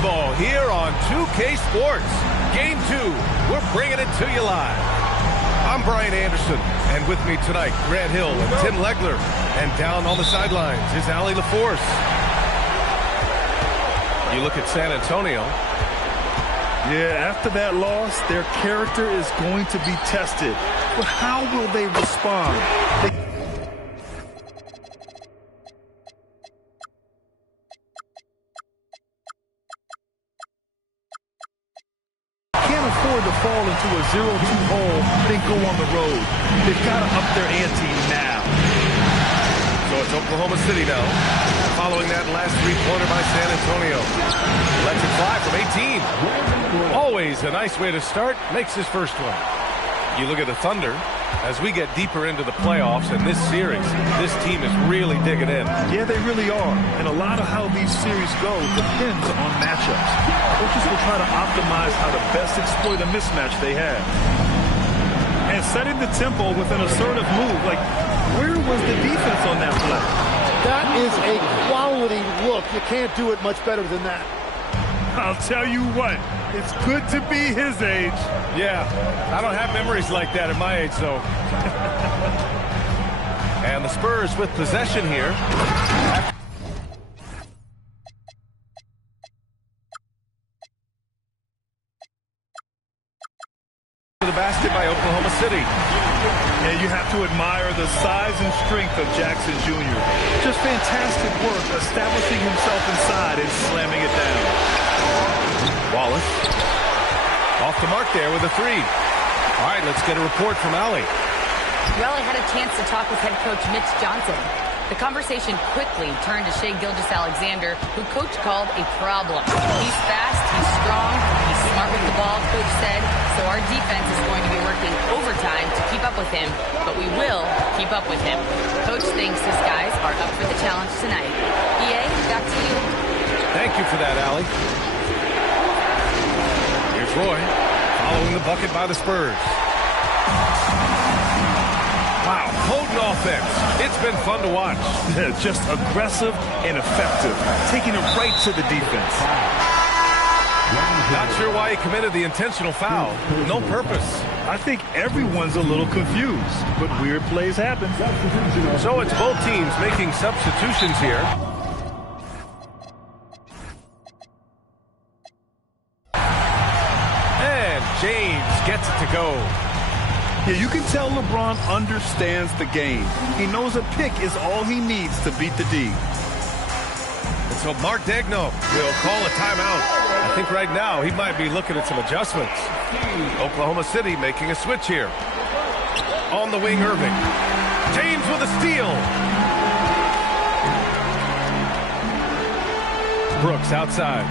basketball here on 2K Sports. Game 2, we're bringing it to you live. I'm Brian Anderson, and with me tonight, Grant Hill and Tim Legler. And down on the sidelines is Allie LaForce. You look at San Antonio. Yeah, after that loss, their character is going to be tested. But how will they respond? Can't afford to fall into a 0-2 hole, then go on the road. They've got to up their ante now. So it's Oklahoma City now, following that last three-pointer by San Antonio. Lets it fly from 18. Always a nice way to start, makes his first one. You look at the Thunder, as we get deeper into the playoffs in this series, this team is really digging in. Yeah, they really are. And a lot of how these series go depends on matchups. Coaches will try to optimize how to best exploit a mismatch they have. And setting the tempo with an assertive move, like, where was the defense on that play? That is a quality look. You can't do it much better than that. I'll tell you what, it's good to be his age. Yeah, I don't have memories like that at my age, though. And the Spurs with possession here. The basket by Oklahoma City. And you have to admire the size and strength of Jackson Jr. Just fantastic work establishing himself inside and slamming it down. Wallace. Off the mark there with a three. All right, let's get a report from Allie. Well, I had a chance to talk with head coach Mitch Johnson. The conversation quickly turned to Shai Gilgeous-Alexander, who coach called a problem. He's fast, he's strong, he's smart with the ball, coach said, so our defense is going to be working overtime to keep up with him, but we will keep up with him. Coach thinks his guys are up for the challenge tonight. EA, back to you. Thank you for that, Allie. Here's Roy, following the bucket by the Spurs. Wow, potent offense. It's been fun to watch. Just aggressive and effective, taking it right to the defense. Not sure why he committed the intentional foul. No purpose. I think everyone's a little confused, but weird plays happen. So it's both teams making substitutions here. And James gets it to go. Yeah, you can tell LeBron understands the game. He knows a pick is all he needs to beat the D. And so Mark Daigneault will call a timeout. I think right now he might be looking at some adjustments. Oklahoma City making a switch here. On the wing, Irving. James with a steal. Brooks outside.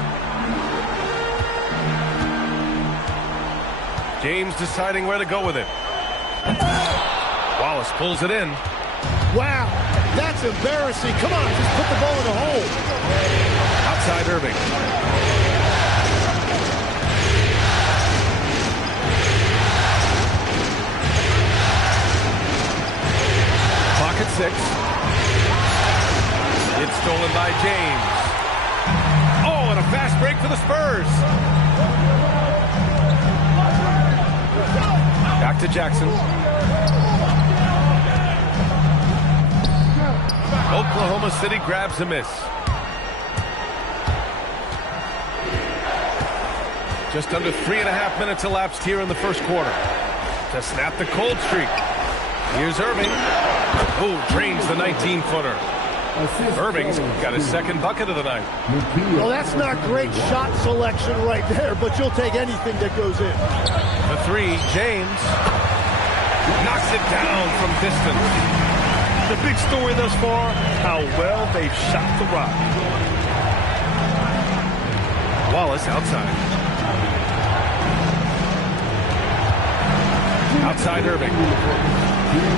James deciding where to go with it. Wallace pulls it in. Wow, that's embarrassing. Come on, just put the ball in the hole. Outside Irving. Clock at 6. It's stolen by James. Oh, and a fast break for the Spurs. Back to Jackson. Oklahoma City grabs a miss. Just under 3.5 minutes elapsed here in the first quarter. To snap the cold streak. Here's Irving. Oh, drains the 19-footer. Irving's got his second bucket of the night. Well, that's not great shot selection right there, but you'll take anything that goes in. The three, James. Knocks it down from distance. The big story thus far, how well they've shot the rock. Wallace outside. Outside Irving.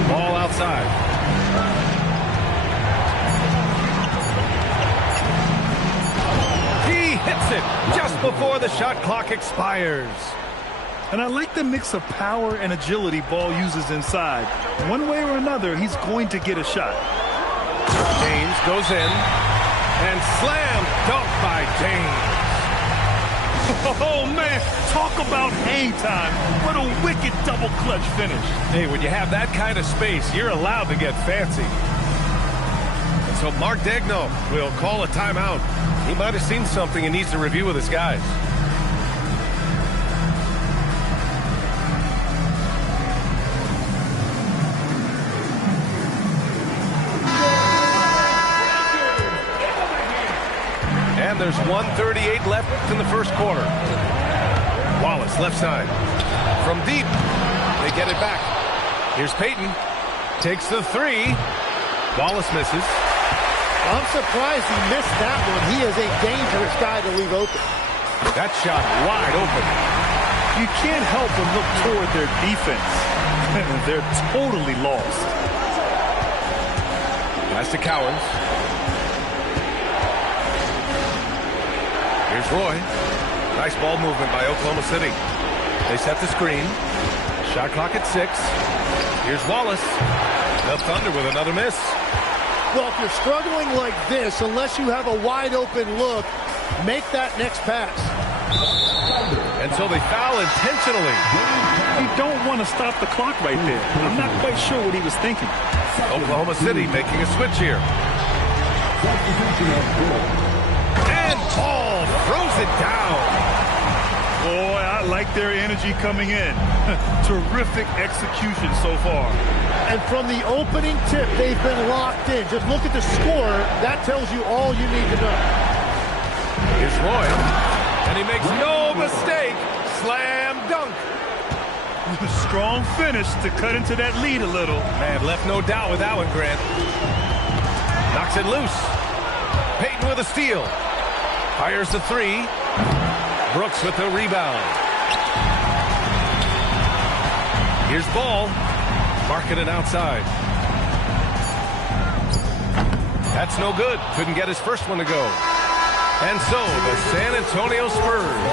Ball outside. He hits it just before the shot clock expires. And I like the mix of power and agility Ball uses inside. One way or another, he's going to get a shot. James goes in and slam dunk by James. Oh, man, talk about hang time. What a wicked double clutch finish. Hey, when you have that kind of space, you're allowed to get fancy. And so Mark Daigneault will call a timeout. He might have seen something and needs to review with his guys. And there's 1:38 left in the first quarter. Wallace, left side. From deep, they get it back. Here's Payton. Takes the three. Wallace misses. I'm surprised he missed that one. He is a dangerous guy to leave open. That shot wide open. You can't help but look toward their defense. They're totally lost. Pass to Cowens. Here's Roy. Nice ball movement by Oklahoma City. They set the screen. Shot clock at 6. Here's Wallace. The Thunder with another miss. Well, if you're struggling like this, unless you have a wide open look, make that next pass. And so they foul intentionally. You don't want to stop the clock right there. I'm not quite sure what he was thinking. Oklahoma City making a switch here. And Paul throws it down. Boy, I like their energy coming in. Terrific execution so far. And from the opening tip, they've been locked in. Just look at the score. That tells you all you need to know. Here's Roy. And he makes no mistake. Slam dunk. Strong finish to cut into that lead a little. Man, left no doubt with that one, Grant. Knocks it loose. Payton with a steal. Fires the three. Brooks with the rebound. Here's Ball. Marking it outside. That's no good. Couldn't get his first one to go. And so the San Antonio Spurs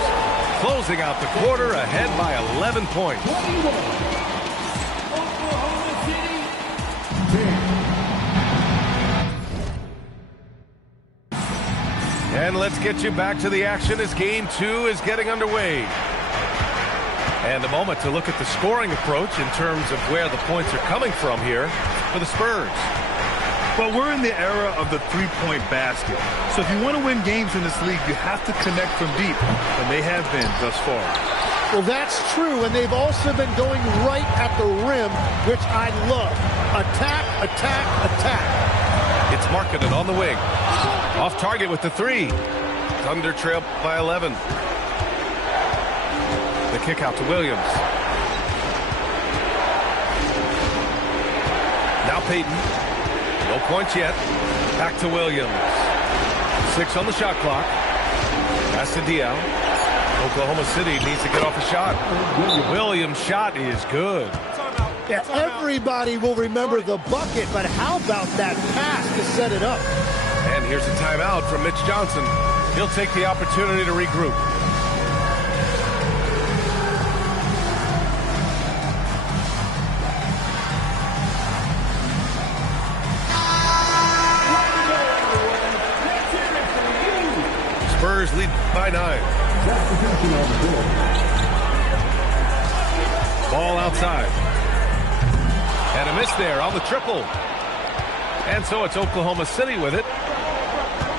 closing out the quarter ahead by 11 points. And let's get you back to the action as Game 2 is getting underway. And a moment to look at the scoring approach in terms of where the points are coming from here for the Spurs. Well, we're in the era of the three-point basket. So if you want to win games in this league, you have to connect from deep. And they have been thus far. Well, that's true, and they've also been going right at the rim, which I love. Attack, attack, attack. It's Markkanen on the wing. Off target with the three. Thunder trail by 11. The kick out to Williams. Now Payton. No points yet. Back to Williams. 6 on the shot clock. Pass to Diaw. Oklahoma City needs to get off a shot. Williams' shot is good. Yeah, everybody will remember the bucket, but how about that pass to set it up? And here's a timeout from Mitch Johnson. He'll take the opportunity to regroup. Spurs lead by 9. Ball outside. And a miss there on the triple. And so it's Oklahoma City with it.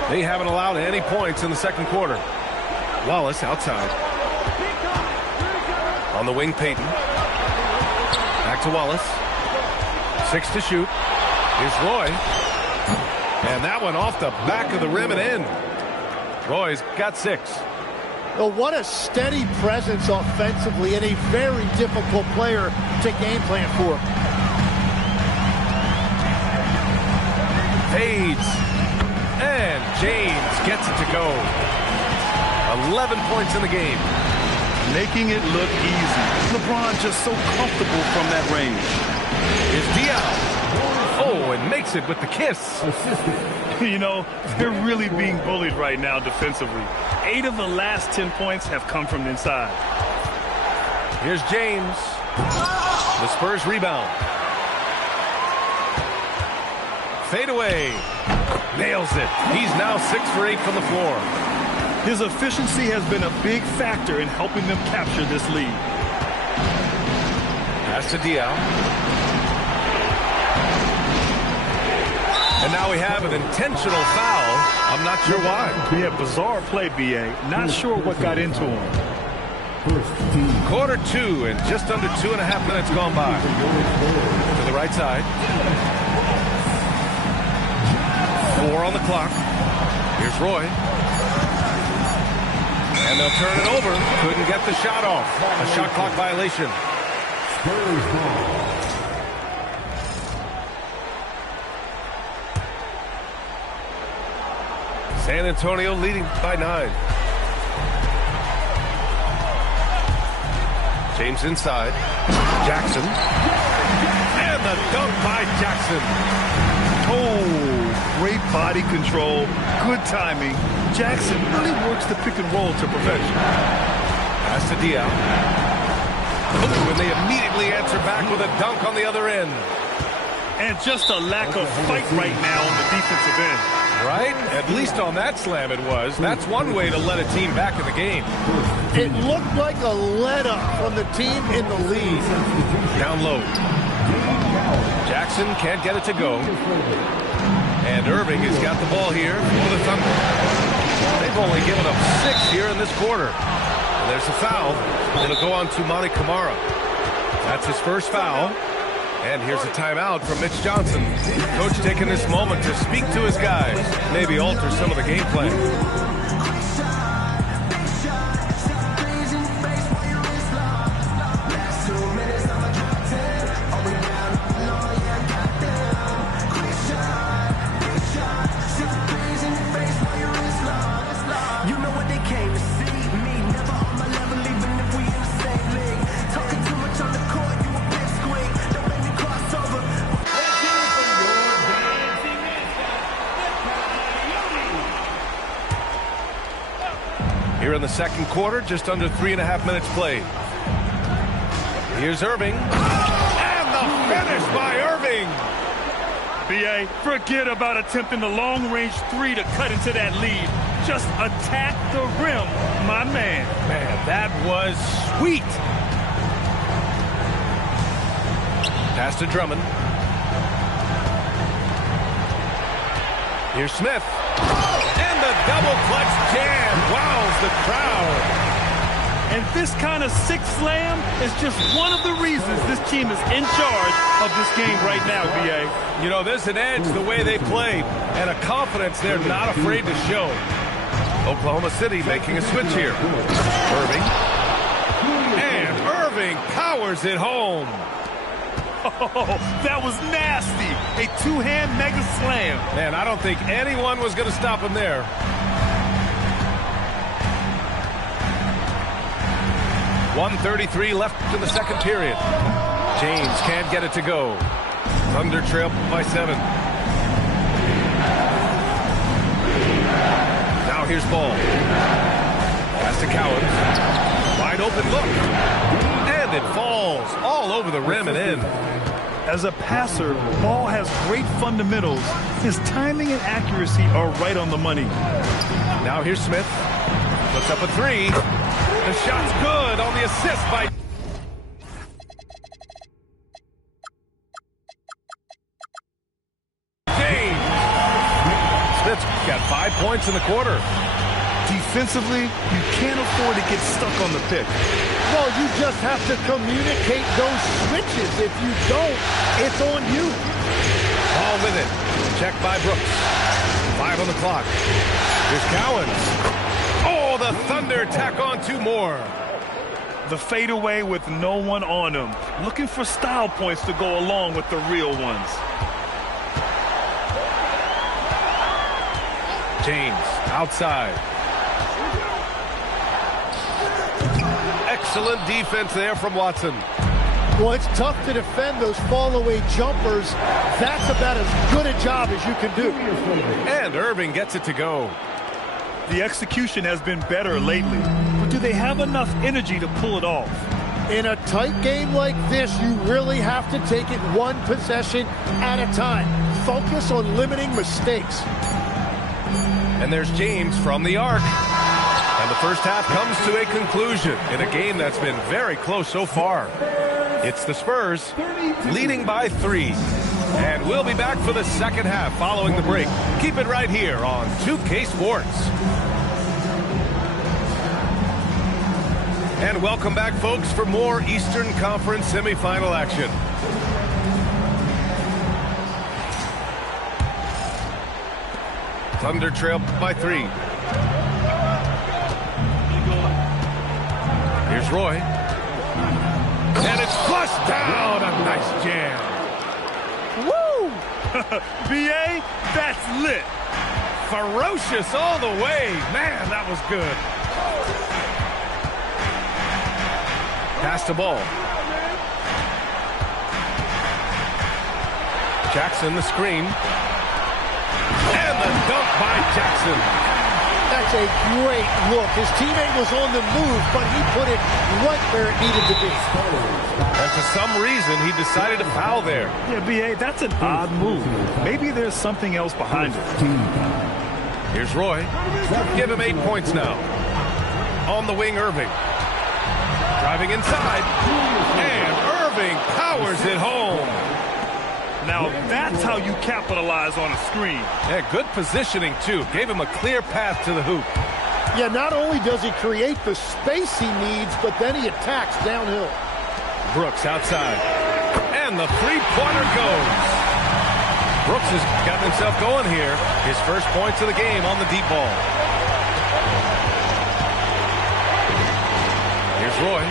They haven't allowed any points in the second quarter. Wallace outside. On the wing, Payton. Back to Wallace. 6 to shoot. Here's Roy. And that one off the back of the rim and in. Roy's got 6. Well, what a steady presence offensively and a very difficult player to game plan for. Fades. And James gets it to go. 11 points in the game. Making it look easy. LeBron just so comfortable from that range. Here's Diaw. Oh, and makes it with the kiss. You know, they're really being bullied right now defensively. 8 of the last 10 points have come from inside. Here's James. The Spurs rebound. Fade away. Nails it. He's now 6 for 8 from the floor. His efficiency has been a big factor in helping them capture this lead. Pass to Diao. And now we have an intentional foul. I'm not sure why. Yeah, bizarre play, B.A. Not sure what got into him. Quarter 2 and just under 2.5 minutes gone by. To the right side. 4 on the clock. Here's Roy. And they'll turn it over. Couldn't get the shot off. A shot clock violation. San Antonio leading by 9. James inside. Jackson. And the dunk by Jackson. Oh, great body control. Good timing. Jackson really works the pick and roll to perfection. Pass to Diao. Oh, and they immediately answer back with a dunk on the other end. And just a lack of fight right now on the defensive end. Right? At least on that slam it was. That's one way to let a team back in the game. It looked like a let-up from the team in the lead. Down low. Jackson can't get it to go. And Irving has got the ball here for the Thunder. They've only given up 6 here in this quarter. And there's a foul. It'll go on to Monty Kamara. That's his first foul. And here's a timeout from Mitch Johnson. Coach taking this moment to speak to his guys. Maybe alter some of the game plan. Here in the second quarter, just under 3.5 minutes played. Here's Irving. And the finish by Irving. B.A., forget about attempting the long-range 3 to cut into that lead. Just attack the rim, my man. Man, that was sweet. Pass to Drummond. Here's Smith. And the double clutch jam wows the crowd. And this kind of sick slam is just one of the reasons this team is in charge of this game right now, B.A. You know, there's an edge the way they play and a confidence they're not afraid to show. Oklahoma City making a switch here. Irving. And Irving powers it home. Oh, that was nasty. A two-hand mega slam. Man, I don't think anyone was going to stop him there. .133 left in the second period. James can't get it to go. Thunder trail by 7. Now here's Ball. Pass to Cowens. Wide open look. And it falls all over the rim and in. As a passer, Ball has great fundamentals. His timing and accuracy are right on the money. Now here's Smith. Puts up a 3. The shot's good on the assist by James. Smith's got 5 points in the quarter. Defensively, you can't afford to get stuck on the pick. Well, you just have to communicate those switches. If you don't, it's on you. Ball with it. Check by Brooks. 5 on the clock. Here's Cowens. Oh, the Thunder tack on 2 more. The fadeaway with no one on him. Looking for style points to go along with the real ones. James outside. Excellent defense there from Watson. Well, it's tough to defend those fall-away jumpers. That's about as good a job as you can do. And Irving gets it to go. The execution has been better lately, but do they have enough energy to pull it off? In a tight game like this, you really have to take it one possession at a time. Focus on limiting mistakes. And there's James from the arc. And the first half comes to a conclusion in a game that's been very close so far. It's the Spurs leading by 3. And we'll be back for the second half following the break. Keep it right here on 2K Sports. And welcome back, folks, for more Eastern Conference semifinal action. Thunder trail by 3. Here's Roy. And it's flushed down. A nice jam. Woo! B.A., that's lit. Ferocious all the way. Man, that was good. Pass the ball. Jackson the screen. And the dunk by Jackson. That's a great look. His teammate was on the move, but he put it right where it needed to be. And for some reason, he decided to foul there. Yeah, B.A., that's an odd move. Maybe there's something else behind it. Here's Roy. Give him 8 points now. On the wing, Irving. Driving inside. And Irving powers it home. Now, that's how you capitalize on a screen. Yeah, good positioning, too. Gave him a clear path to the hoop. Yeah, not only does he create the space he needs, but then he attacks downhill. Brooks outside. And the three-pointer goes. Brooks has gotten himself going here. His first points of the game on the deep ball. Here's Roy.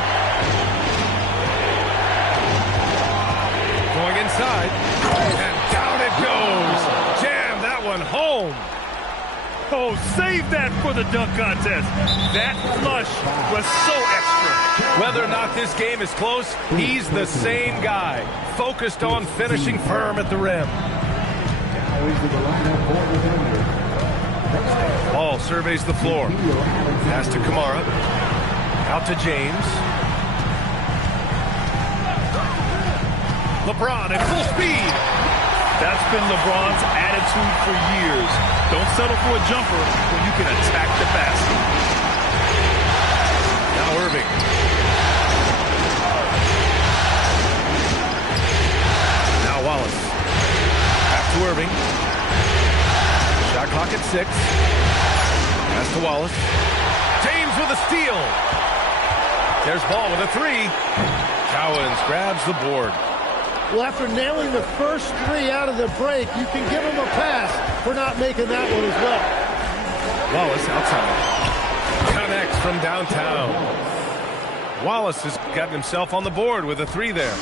Going inside. And down it goes. Jam that one home. Oh, save that for the dunk contest. That flush was so extra. Whether or not this game is close, he's the same guy. Focused on finishing firm at the rim. Ball surveys the floor. Pass to Kamara. Out to James. LeBron at full speed. That's been LeBron's attitude for years. Don't settle for a jumper when you can attack the basket. Now Irving. Now Wallace. Back to Irving. Shot clock at 6. Pass to Wallace. James with a steal. There's Ball with a 3. Cowens grabs the board. Well, after nailing the first 3 out of the break, you can give him a pass for not making that one as well. Wallace outside. Connects from downtown. Wallace has gotten himself on the board with a 3 there.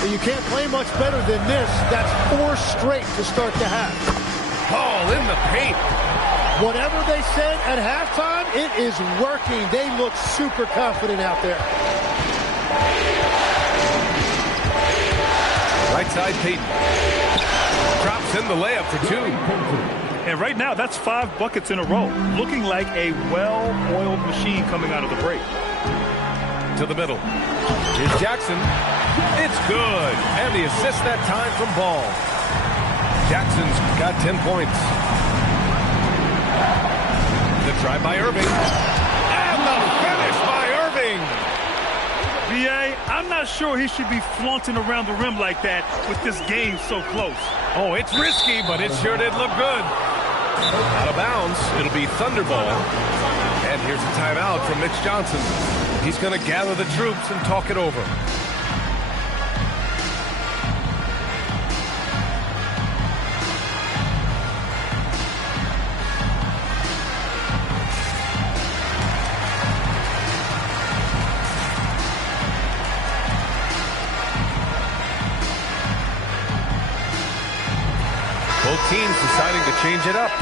Well, you can't play much better than this. That's 4 straight to start the half. Ball in the paint. Whatever they said at halftime, it is working. They look super confident out there. Right side, Payton. Drops in the layup for 2. And right now, that's 5 buckets in a row. Looking like a well-oiled machine coming out of the break. To the middle. Here's Jackson. It's good. And the assist that time from Ball. Jackson's got 10 points. The drive by Irving. And the finish by Irving. B.A., I'm not sure he should be flaunting around the rim like that with this game so close. Oh, it's risky, but it sure did look good. Out of bounds, it'll be Thunderball. And here's a timeout from Mitch Johnson. He's going to gather the troops and talk it over. Both teams deciding to change it up.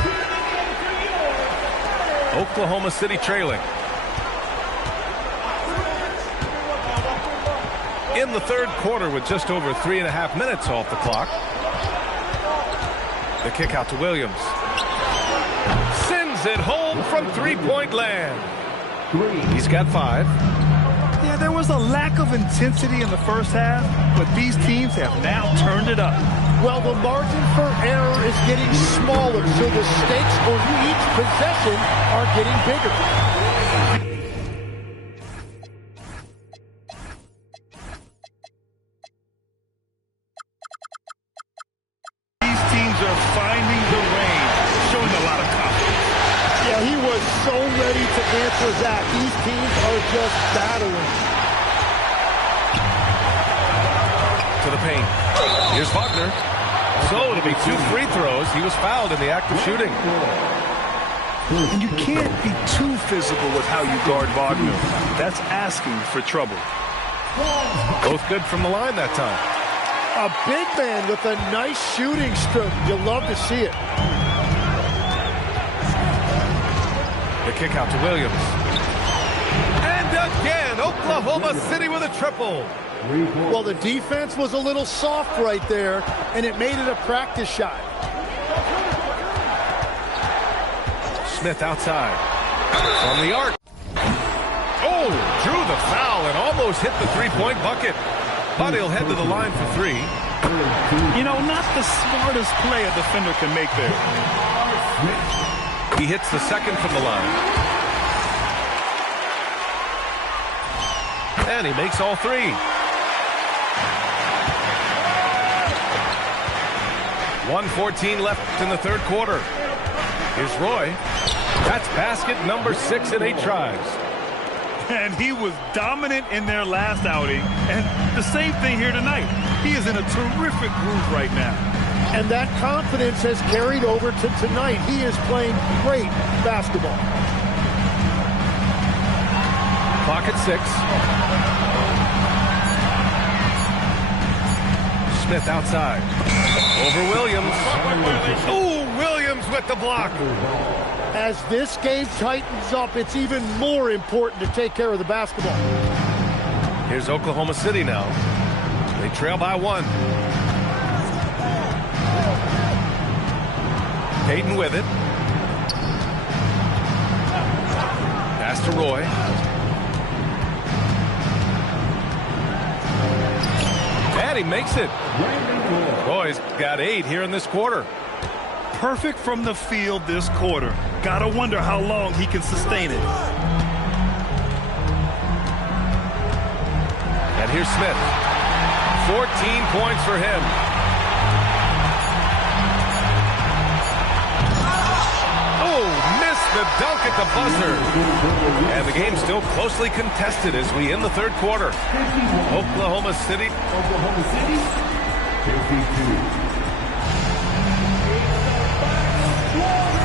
Oklahoma City trailing. In the third quarter with just over 3.5 minutes off the clock. The kick out to Williams. Sends it home from three-point land. He's got 5. Yeah, there was a lack of intensity in the first half, but these teams have now turned it up. Well, the margin for error is getting smaller, so the stakes on each possession are getting bigger. These teams are finding the range, showing a lot of confidence. Yeah, he was so ready to answer that. These teams are just battling. To the paint. Here's Wagner. So it'll be 2 free throws. He was fouled in the act of shooting. And you can't be too physical with how you guard Wagner. That's asking for trouble. Both good from the line that time. A big man with a nice shooting stroke. You'll love to see it. The kick out to Williams. And again, Oklahoma City with a triple. Well, the defense was a little soft right there, and it made it a practice shot. Smith outside. From the arc. Oh, drew the foul and almost hit the three-point bucket. But he'll head to the line for 3. You know, not the smartest play a defender can make there. He hits the second from the line. And he makes all 3. 1:14 left in the third quarter. Here's Roy. That's basket number 6 in 8 tries. And he was dominant in their last outing. And the same thing here tonight. He is in a terrific groove right now. And that confidence has carried over to tonight. He is playing great basketball. Clock at 6. Smith outside. Over Williams. Oh, Williams with the block. As this game tightens up, it's even more important to take care of the basketball. Here's Oklahoma City now. They trail by 1. Payton with it. Pass to Roy. And he makes it. Roy's got 8 here in this quarter. Perfect from the field this quarter. Gotta wonder how long he can sustain it. And here's Smith. 14 points for him. Oh, missed the dunk at the buzzer. And the game's still closely contested as we end the third quarter. Oklahoma City. 52.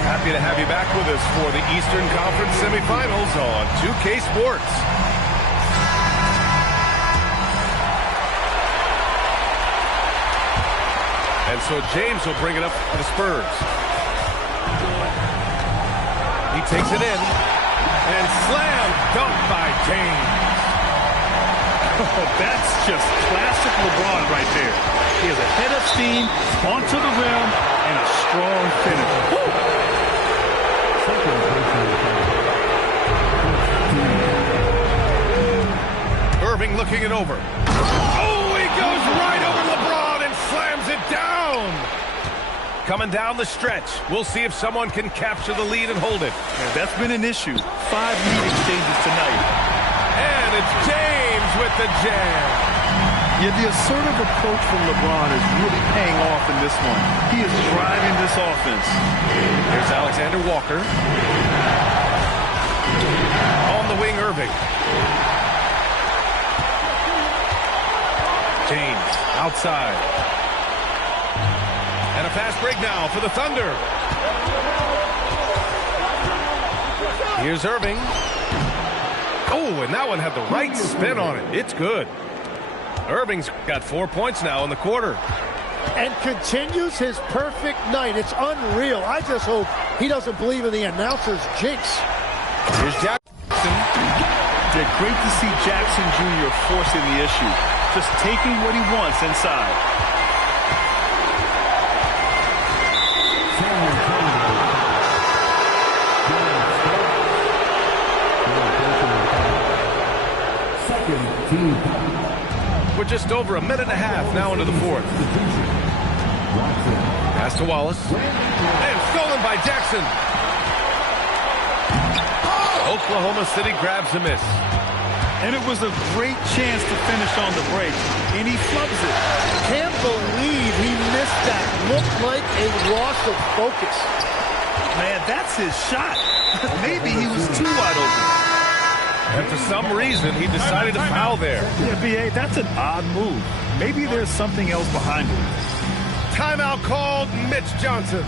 Happy to have you back with us for the Eastern Conference semifinals on 2K Sports. And so James will bring it up for the Spurs. He takes it in. And slam dunk by James. Oh, that's just classic LeBron right there. He has a head of steam, onto the rim, and a strong finish. Woo! Irving looking it over. Oh, he goes right over LeBron and slams it down. Coming down the stretch. We'll see if someone can capture the lead and hold it. Yeah, that's been an issue. 5 lead exchanges tonight. And it's James with the jam. Yeah, the assertive approach from LeBron is really paying off in this one. He is driving this offense. Here's Alexander Walker. On the wing, Irving. James outside. And a fast break now for the Thunder. Here's Irving. Oh, and that one had the right spin on it. It's good. Irving's got 4 points now in the quarter. And continues his perfect night. It's unreal. I just hope he doesn't believe in the announcer's jinx. Here's Jackson. They're great to see Jackson Jr. forcing the issue. Just taking what he wants inside. We're just over a minute and a half now into the fourth. Pass to Wallace. And stolen by Jackson. Oklahoma City grabs a miss. And it was a great chance to finish on the break, and he flubs it. Can't believe he missed that. Looked like a loss of focus. Man, that's his shot. Maybe he was too wide open. And for some reason, he decided to foul there. Yeah, B.A., that's an odd move. Maybe there's something else behind it. Timeout called, Mitch Johnson.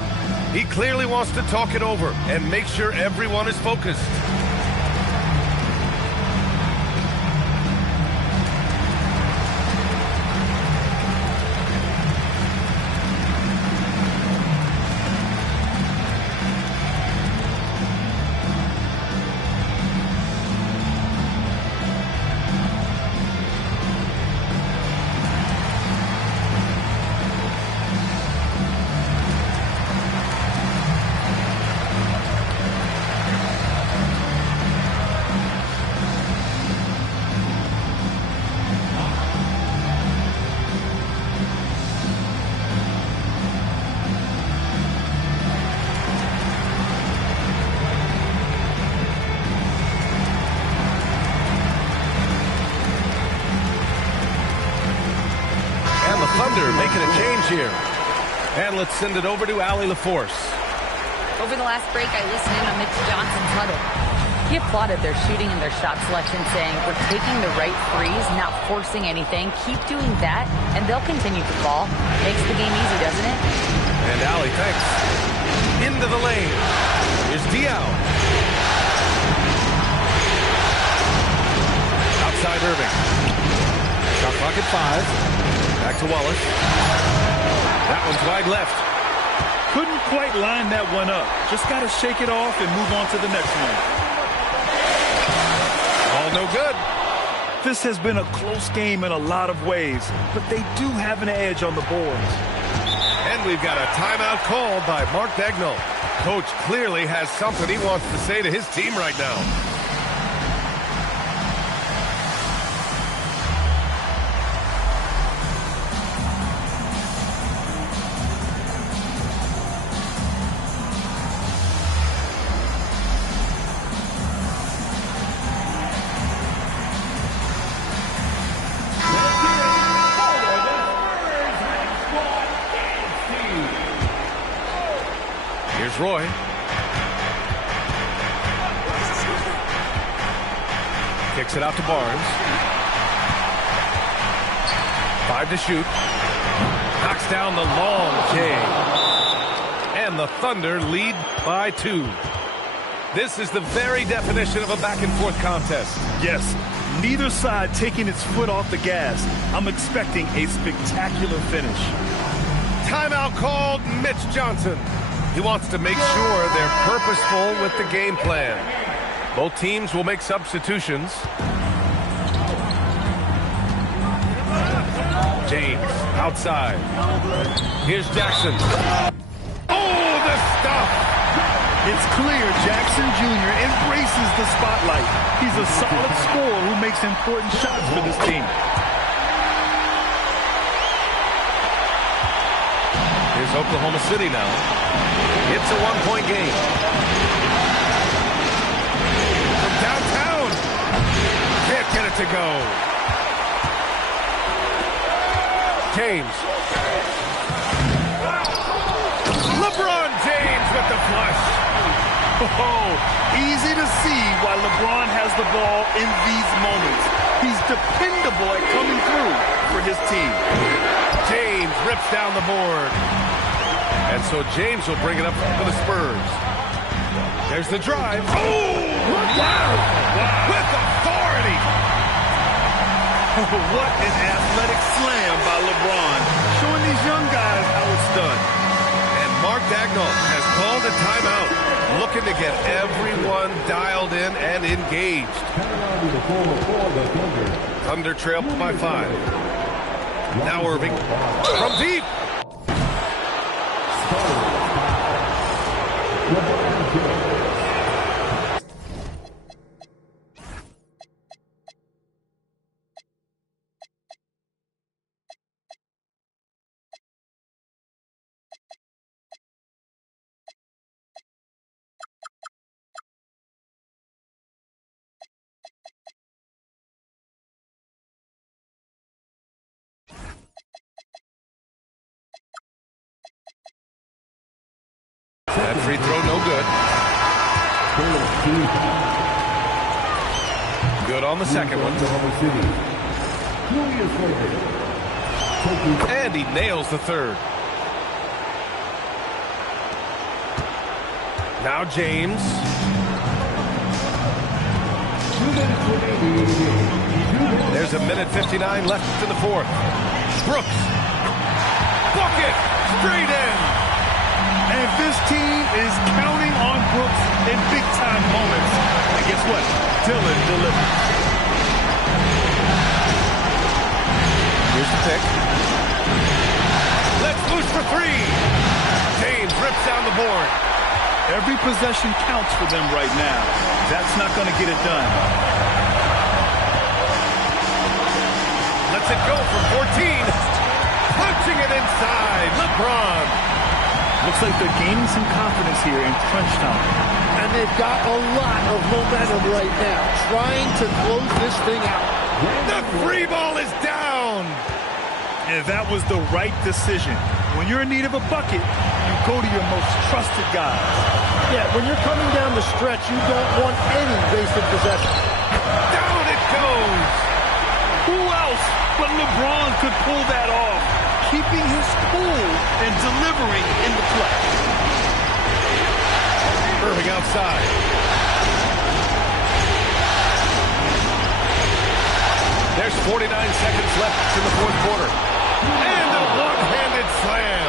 He clearly wants to talk it over and make sure everyone is focused. Thunder making a change here. And let's send it over to Allie LaForce. Over the last break, I listened in on Mitch Johnson's huddle. He applauded their shooting and their shot selection, saying, "We're taking the right threes, not forcing anything. Keep doing that, and they'll continue to fall." Makes the game easy, doesn't it? And Allie, thanks. Into the lane. Here's Diaw. Outside Irving. Shot clock at 5. Back to Wallace. That one's wide left. Couldn't quite line that one up. Just got to shake it off and move on to the next one. All no good. This has been a close game in a lot of ways, but they do have an edge on the boards. And we've got a timeout called by Mark Daigneault. Coach clearly has something he wants to say to his team right now. Here's Roy. Kicks it out to Barnes. 5 to shoot. Knocks down the long J. And the Thunder lead by 2. This is the very definition of a back-and-forth contest. Yes, neither side taking its foot off the gas. I'm expecting a spectacular finish. Timeout called, Mitch Johnson. He wants to make sure they're purposeful with the game plan. Both teams will make substitutions. James, outside. Here's Jackson. Oh, the stuff! It's clear Jackson Jr. embraces the spotlight. He's a solid scorer who makes important shots for this team. Here's Oklahoma City now. It's a one-point game. From downtown. Can't get it to go. James. LeBron James with the flush. Oh, easy to see why LeBron has the ball in these moments. He's dependable at coming through for his team. James rips down the board. And so James will bring it up for the Spurs. There's the drive. Oh! Wow! With authority! What an athletic slam by LeBron, showing these young guys how it's done. And Mark Daigneault has called a timeout, looking to get everyone dialed in and engaged. Thunder trail by 5. Now Irving from deep. That free throw no good. Good on the second one. And he nails the third. Now James. There's a minute 59 left in the fourth. Brooks. Bucket. Straight in. And this team is counting on Brooks in big-time moments. And guess what? Dillon delivers. Here's the pick. Let's loose for three. James rips down the board. Every possession counts for them right now. That's not going to get it done. Lets it go from 14. Punching it inside. LeBron. Looks like they're gaining some confidence here in crunch time. And they've got a lot of momentum right now, trying to close this thing out. The free ball is down. And that was the right decision. When you're in need of a bucket, you go to your most trusted guys. Yeah, when you're coming down the stretch, you don't want any wasted possession. Down it goes. Who else but LeBron could pull that off, keeping his cool and delivering in the clutch. Irving outside. There's 49 seconds left in the fourth quarter. And a one-handed slam.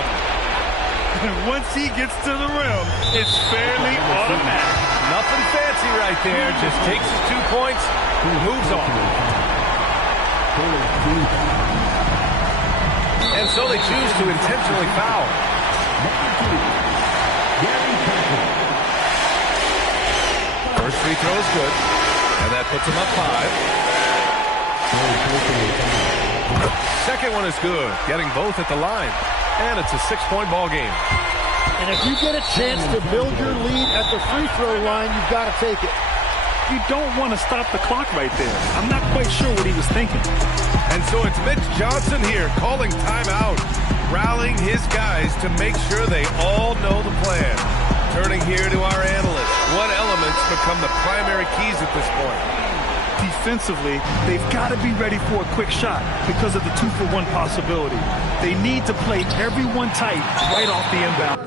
And once he gets to the rim, it's fairly automatic. Nothing fancy right there. Just takes his 2 points and moves on. And so they choose to intentionally foul. First free throw is good. And that puts him up 5. Second one is good. Getting both at the line. And it's a 6-point ball game. And if you get a chance to build your lead at the free throw line, you've got to take it. You don't want to stop the clock right there. I'm not quite sure what he was thinking. And so it's Mitch Johnson here calling timeout, rallying his guys to make sure they all know the plan. Turning here to our analysts, what elements become the primary keys at this point? Defensively, they've got to be ready for a quick shot because of the 2-for-1 possibility. They need to play everyone tight right off the inbound.